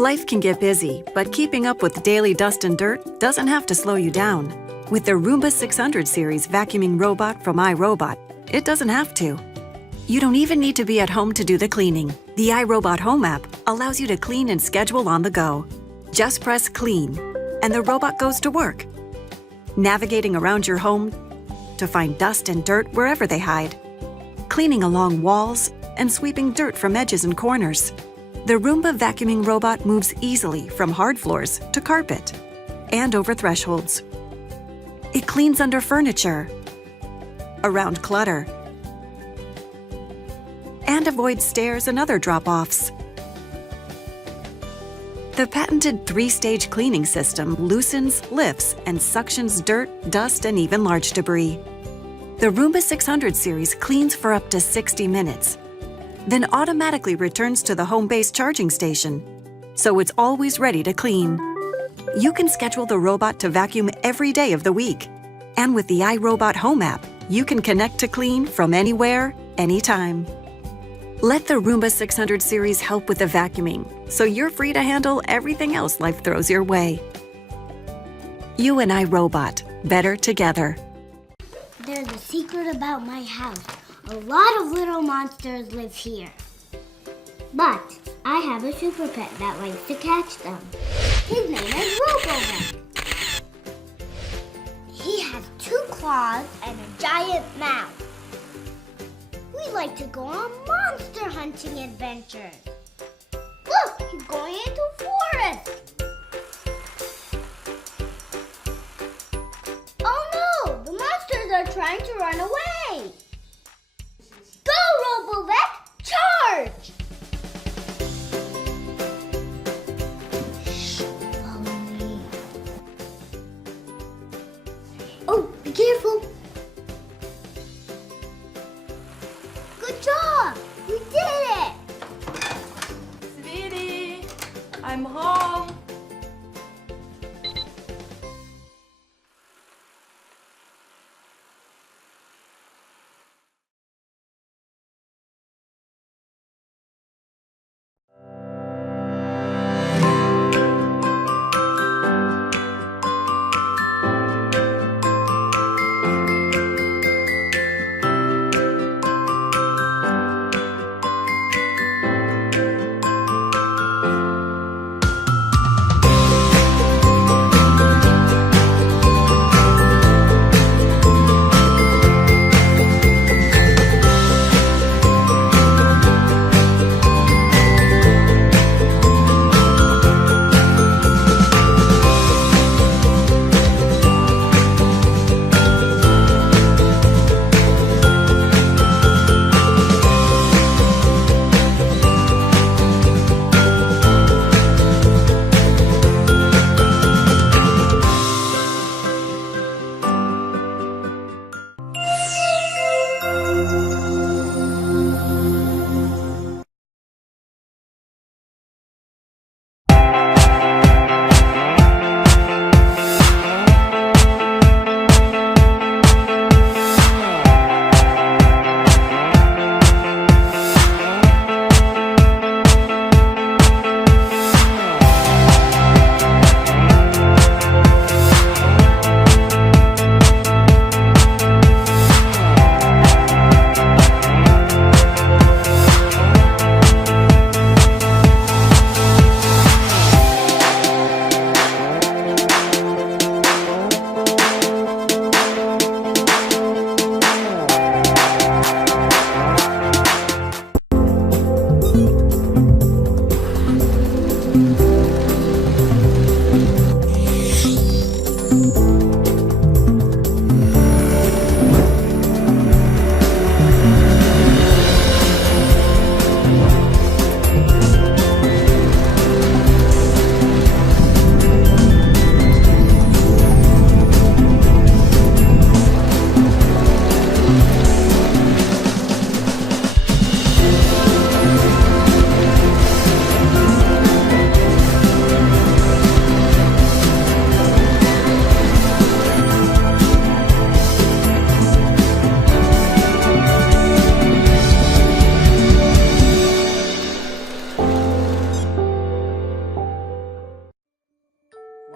Life can get busy, but keeping up with daily dust and dirt doesn't have to slow you down. With the Roomba 600 series vacuuming robot from iRobot, it doesn't have to. You don't even need to be at home to do the cleaning. The iRobot Home app allows you to clean and schedule on the go. Just press Clean, and the robot goes to work, navigating around your home to find dust and dirt wherever they hide, cleaning along walls and sweeping dirt from edges and corners. The Roomba vacuuming robot moves easily from hard floors to carpet and over thresholds. It cleans under furniture, around clutter, and avoids stairs and other drop-offs. The patented 3-stage cleaning system loosens, lifts, and suctions dirt, dust, and even large debris. The Roomba 600 series cleans for up to 60 minutes, then automatically returns to the home-based charging station, so it's always ready to clean. You can schedule the robot to vacuum every day of the week. And with the iRobot Home app, you can connect to clean from anywhere, anytime. Let the Roomba 600 series help with the vacuuming, so you're free to handle everything else life throws your way. You and iRobot, better together. There's a secret about my house. A lot of little monsters live here. But I have a super pet that likes to catch them. His name is RoboVac. He has 2 claws and a giant mouth. We like to go on monster hunting adventures. Look, he's going into a forest. Oh no, the monsters are trying to run away. Go, RoboVac, charge! Slowly. Oh, be careful. Good job! We did it! Sweetie, I'm home.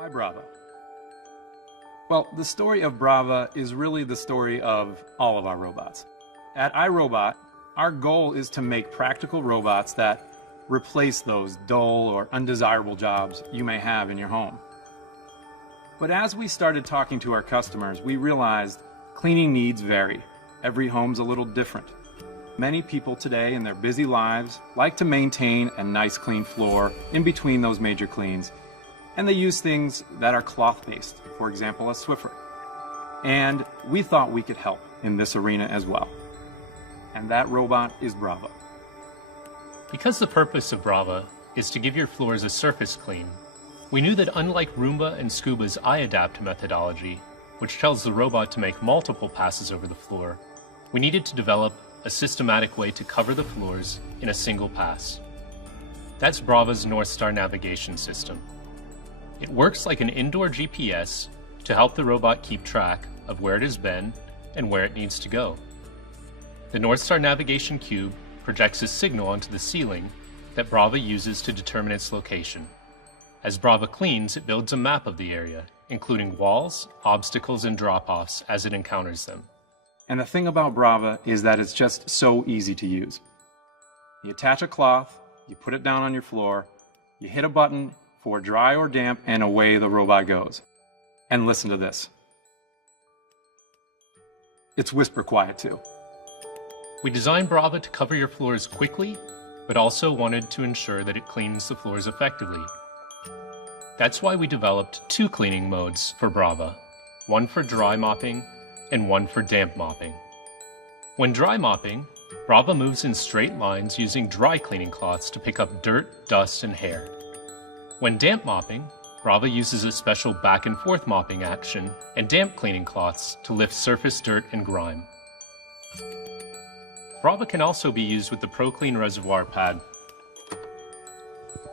Why Braava? Well, the story of Braava is really the story of all of our robots. At iRobot, our goal is to make practical robots that replace those dull or undesirable jobs you may have in your home. But as we started talking to our customers, we realized cleaning needs vary. Every home's a little different. Many people today in their busy lives like to maintain a nice clean floor in between those major cleans, and they use things that are cloth-based, for example, a Swiffer. And we thought we could help in this arena as well. And that robot is Braava. Because the purpose of Braava is to give your floors a surface clean, we knew that unlike Roomba and Scuba's iAdapt methodology, which tells the robot to make multiple passes over the floor, we needed to develop a systematic way to cover the floors in a single pass. That's Braava's North Star navigation system. It works like an indoor GPS to help the robot keep track of where it has been and where it needs to go. The North Star navigation cube projects a signal onto the ceiling that Braava uses to determine its location. As Braava cleans, it builds a map of the area, including walls, obstacles, and drop-offs as it encounters them. And the thing about Braava is that it's just so easy to use. You attach a cloth, you put it down on your floor, you hit a button for dry or damp, and away the robot goes. And listen to this. It's whisper quiet too. We designed Braava to cover your floors quickly, but also wanted to ensure that it cleans the floors effectively. That's why we developed two cleaning modes for Braava, one for dry mopping and one for damp mopping. When dry mopping, Braava moves in straight lines using dry cleaning cloths to pick up dirt, dust, and hair. When damp mopping, Braava uses a special back and forth mopping action and damp cleaning cloths to lift surface dirt and grime. Braava can also be used with the ProClean reservoir pad.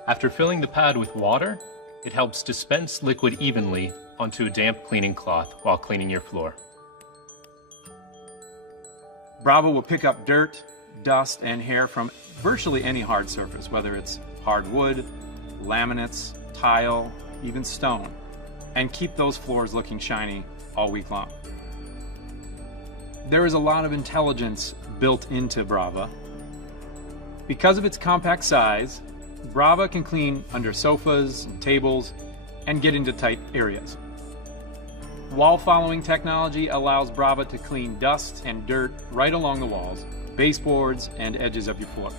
After filling the pad with water, it helps dispense liquid evenly onto a damp cleaning cloth while cleaning your floor. Braava will pick up dirt, dust, and hair from virtually any hard surface, whether it's hardwood, laminates, tile, even stone, and keep those floors looking shiny all week long. There is a lot of intelligence built into Braava. Because of its compact size, Braava can clean under sofas and tables and get into tight areas. Wall-following technology allows Braava to clean dust and dirt right along the walls, baseboards, and edges of your floor.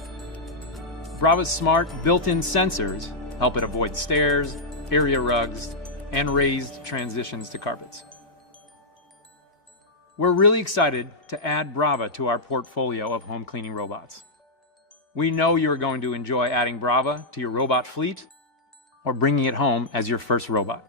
Braava's smart built-in sensors help it avoid stairs, area rugs, and raised transitions to carpets. We're really excited to add Braava to our portfolio of home cleaning robots. We know you're going to enjoy adding Braava to your robot fleet or bringing it home as your first robot.